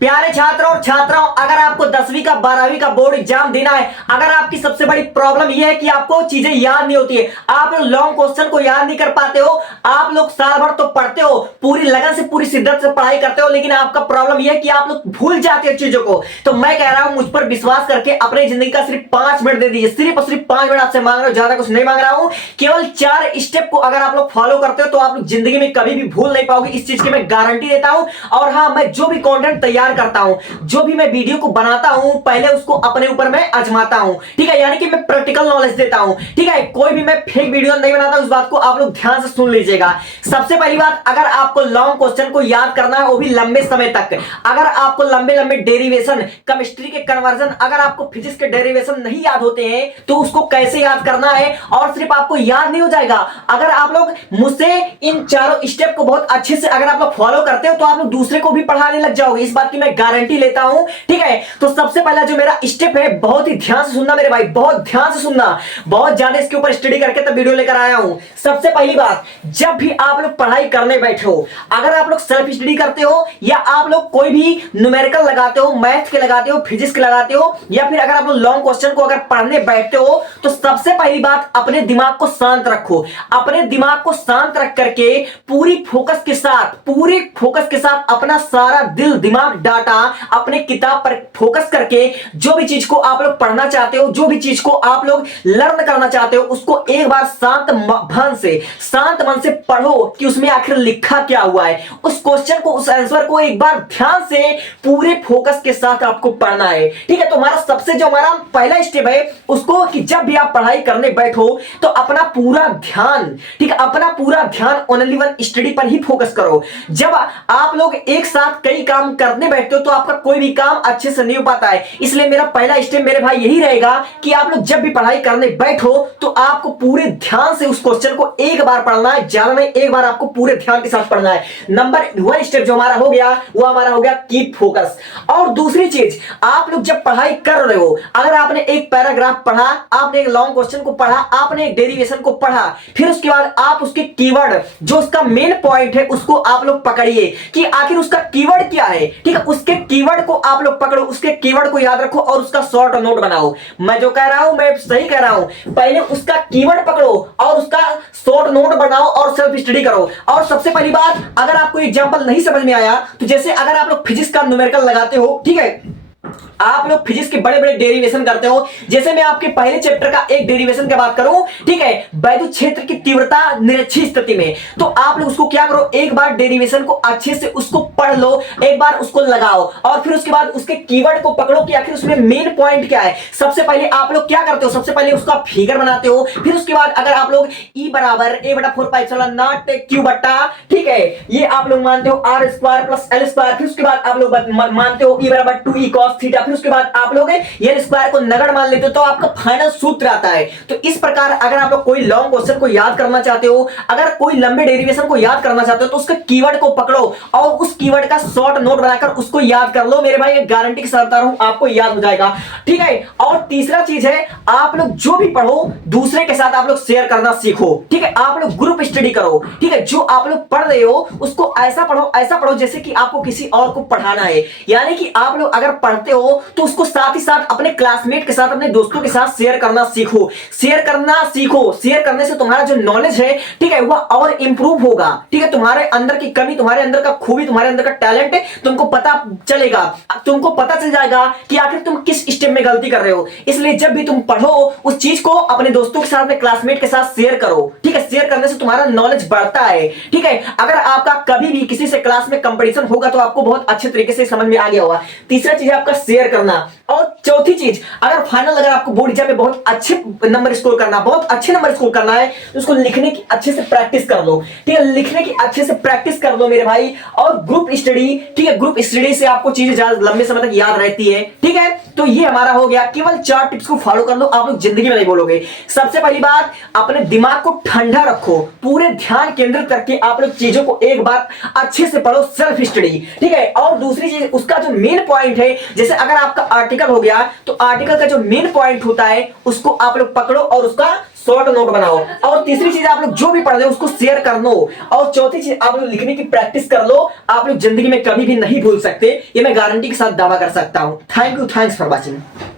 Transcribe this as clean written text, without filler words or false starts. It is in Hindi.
प्यारे छात्रों और छात्राओं, अगर आपको 10वीं का 12वीं का बोर्ड एग्जाम देना है, अगर आपकी सबसे बड़ी प्रॉब्लम यह है कि आपको चीजें याद नहीं होती है, आप लोग लॉन्ग क्वेश्चन को याद नहीं कर पाते हो, आप लोग साल भर तो पढ़ते हो, पूरी लगन से पूरी शिद्दत से पढ़ाई करते हो, लेकिन आपका प्रॉब्लम यह है कि आप लोग भूल जाते हो चीजों को, तो मैं कह रहा हूं मुझ पर विश्वास करके अपनी जिंदगी का सिर्फ 5 मिनट दे दीजिए। सिर्फ और सिर्फ 5 मिनट आपसे मांग रहा हूं, ज्यादा कुछ नहीं मांग रहा हूं। केवल 4 स्टेप को अगर आप लोग फॉलो करते हो तो आप लोग जिंदगी में कभी भी भूल नहीं पाओगे, इस चीज की मैं गारंटी देता हूं। और हाँ, मैं जो भी कंटेंट तैयार करता हूं, जो भी मैं वीडियो को बनाता हूं, पहले उसको अपने ऊपर मैं आजमाता हूं, ठीक है, यानी कि मैं प्रैक्टिकल नॉलेज देता हूं, ठीक है, कोई भी मैं फेक वीडियो नहीं बनाता। उस बात को आप लोग ध्यान से सुन लीजिएगा। सबसे पहली बात, अगर आपको लॉन्ग क्वेश्चन को याद करना है, वो भी लंबे समय तक, अगर आपको लंबे लंबे डेरिवेशन, केमिस्ट्री के कन्वर्जन, अगर आपको फिजिक्स के डेरिवेशन नहीं याद होते हैं तो उसको कैसे याद करना है, और सिर्फ आपको याद नहीं हो जाएगा, अगर आप लोग मुझसे इन चारों स्टेप को बहुत अच्छे से अगर आप लोग फॉलो करते हो तो आप लोग दूसरे को भी पढ़ाने लग जाओगे, इस बात की मैं गारंटी लेता हूं, ठीक है। तो सबसे पहला जो मेरा स्टेप है, बहुत ही ध्यान से सुनना मेरे भाई, बहुत ध्यान से सुनना, बहुत ज्यादा इसके ऊपर स्टडी करके तब वीडियो लेकर आया हूं। सबसे पहली बात, जब भी आप लोग पढ़ाई करने बैठे हो, अगर आप लोग सेल्फ स्टडी करते हो या आप लोग कोई भी न्यूमेरिकल लगाते हो, मैथ के लगाते हो, फिजिक्स के लगाते हो, या फिर अगर आप लोग लॉन्ग क्वेश्चन को अगर पढ़ने बैठते हो, तो सबसे पहली बात, अपने दिमाग को शांत रखो। अपने दिमाग को शांत रख करके पूरी फोकस के साथ अपना सारा दिल दिमाग डाटा अपने किताब पर फोकस करके जो भी चीज को आप लोग पढ़ना चाहते हो, जो भी चीज को आप लोग लर्न करना चाहते हो, उसको एक बार शांत मन से पढ़ो कि उसमें आखिर लिखा क्या हुआ है। उस क्वेश्चन को, उस आंसर को एक बार ध्यान से पूरे फोकस के साथ आपको पढ़ना है, ठीक है। तो हमारा पहला स्टेप है उसको, कि जब भी आप पढ़ाई करने बैठो तो अपना पूरा ध्यान, ठीक है, अपना पूरा ध्यान ओनली वन स्टडी पर ही फोकस करो। जब आप लोग एक साथ कई काम करने बैठते हो तो आपका कोई भी काम अच्छे से नहीं हो पाता है, इसलिए मेरा पहला स्टेप मेरे भाई यही रहेगा कि आप लोग जब भी पढ़ाई करने बैठो तो आपको पूरे ध्यान से उस क्वेश्चन को एक बार पढ़ना है, ज्यादा नहीं, एक बार आपको पूरे ध्यान के साथ पढ़ना है। नंबर 1 स्टेप जो हमारा हो गया, वो हमारा हो गया कीप फोकस। और दूसरी चीज, आप लोग जब पढ़ाई कर रहे हो, अगर आपने एक पैराग्राफ पढ़ा, आपने एक लॉन्ग क्वेश्चन को पढ़ा, आपने एक डेरिवेशन को पढ़ा, फिर उसके बाद आप उसके कीवर्ड, जो उसका मेन पॉइंट है, उसको आप लोग पकड़िए कि आखिर उसका कीवर्ड क्या है, ठीक है, उसके कीवर्ड को आप लोग पकड़ो, उसके कीवर्ड को याद रखो और उसका शॉर्ट नोट बनाओ। मैं जो कह रहा हूं मैं सही कह रहा हूं, पहले उसका कीवर्ड पकड़ो और उसका शॉर्ट नोट बनाओ और सेल्फ स्टडी करो। और सबसे पहली बात, अगर आपको एग्जांपल नहीं समझ में आया तो जैसे अगर आप लोग फिजिक्स का न्यूमेरिकल लगाते हो, ठीक है, आप लोग फिजिक्स के बड़े बड़े डेरिवेशन करते हो, जैसे मैं आपके पहले चैप्टर का एक डेरिवेशन की बात करूं, ठीक है, वैद्युत क्षेत्र की तीव्रता निरक्षीय स्थिति में, तो आप लोग उसको क्या करो, एक बार डेरिवेशन को अच्छे से उसको पढ़ लो, एक बार उसको लगाओ और फिर उसके बाद उसके कीवर्ड को पकड़ो कि आखिर उसमें मेन पॉइंट क्या है। सबसे पहले आप लोग क्या करते हो, सबसे पहले उसका फिगर बनाते हो, फिर उसके बाद अगर आप लोग E बराबर a/4πε0 q बट्टा, ठीक है, ये आप लोग मानते हो r² + l², फिर उसके बाद आप लोग मानते हो E बराबर 2e cos थीटा, फिर उसके बाद आप लोग ये स्क्वायर को नगण्य मान लेते हो, तो आपका फाइनल सूत्र आता है। तो इस प्रकार अगर आप लोग कोई लॉन्ग क्वेश्चन को याद करना चाहते हो, अगर कोई लंबे डेरिवेशन को याद करना चाहते हो, तो उसके कीवर्ड को पकड़ो और उस कीवर्ड का शॉर्ट नोट बनाकर उसको याद कर लो। मेरे भाई गारंटी के साथ बता रहा हूं, आपको याद हो जाएगा, ठीक है। और तीसरा चीज है, आप लोग जो भी पढ़ो दूसरे के साथ आप लोग शेयर करना सीखो, ठीक है, आप लोग ग्रुप स्टडी करो, ठीक है, जो आप लोग पढ़ रहे हो उसको ऐसा पढ़ो जैसे कि आपको किसी और को पढ़ाना है, यानी कि आप लोग अगर पढ़ते हो तो उसको साथ ही साथ अपने क्लासमेट के साथ, अपने दोस्तों के साथ शेयर करना सीखो, शेयर करने से तुम्हारा जो नॉलेज है, ठीक है, वह और इंप्रूव होगा, ठीक है, तुम्हारे अंदर की कमी, तुम्हारे अंदर का खूबी, तुम्हारे अंदर का टैलेंट तुमको पता चलेगा, तुमको पता चल जाएगा कि आखिर तुम किस स्टेप में गलती कर रहे हो। इसलिए जब भी तुम पढ़ो उस चीज को अपने दोस्तों के साथ, अपने क्लासमेट के साथ शेयर करो, ठीक है, शेयर करने से तुम्हारा नॉलेज बढ़ता है, ठीक है। अगर आपका कभी भी किसी से क्लास में कंपटीशन होगा तो आपको बहुत अच्छे तरीके से समझ में आ गया होगा। तीसरा चीज है आपका शेयर करना। और चौथी चीज, अगर आपको बोर्ड एग्जाम में बहुत अच्छे नंबर स्कोर करना, बहुत अच्छे नंबर स्कोर करना है, तो उसको लिखने की अच्छे से प्रैक्टिस कर लो, ठीक है, लिखने की अच्छे से प्रैक्टिस कर लो मेरे भाई। और ग्रुप स्टडी, ठीक है, ग्रुप स्टडी से आपको चीजें ज्यादा लंबे समय तक याद रहती है, ठीक है। तो ये हमारा हो गया, केवल 4 टिप्स को फॉलो कर लो, आप लोग जिंदगी में नहीं बोलोगे। सबसे पहली बात, अपने दिमाग को ठंडा रखो, पूरे ध्यान केंद्रित करके आप लोग चीजों को एक बार अच्छे से पढ़ो, सेल्फ स्टडी, ठीक है। और दूसरी चीज, उसका जो मेन पॉइंट है, जैसे अगर आपका आर्टिकल हो गया, गया तो आर्टिकल का जो मेन पॉइंट होता है उसको आप लोग पकड़ो और उसका शॉर्ट नोट बनाओ। और तीसरी चीज, आप लोग जो भी पढ़ रहे हो उसको शेयर कर लो। और चौथी चीज, आप लोग लिखने की प्रैक्टिस कर लो। आप लोग जिंदगी में कभी भी नहीं भूल सकते, ये मैं गारंटी के साथ दावा कर सकता हूं। Thank you, thanks for watching.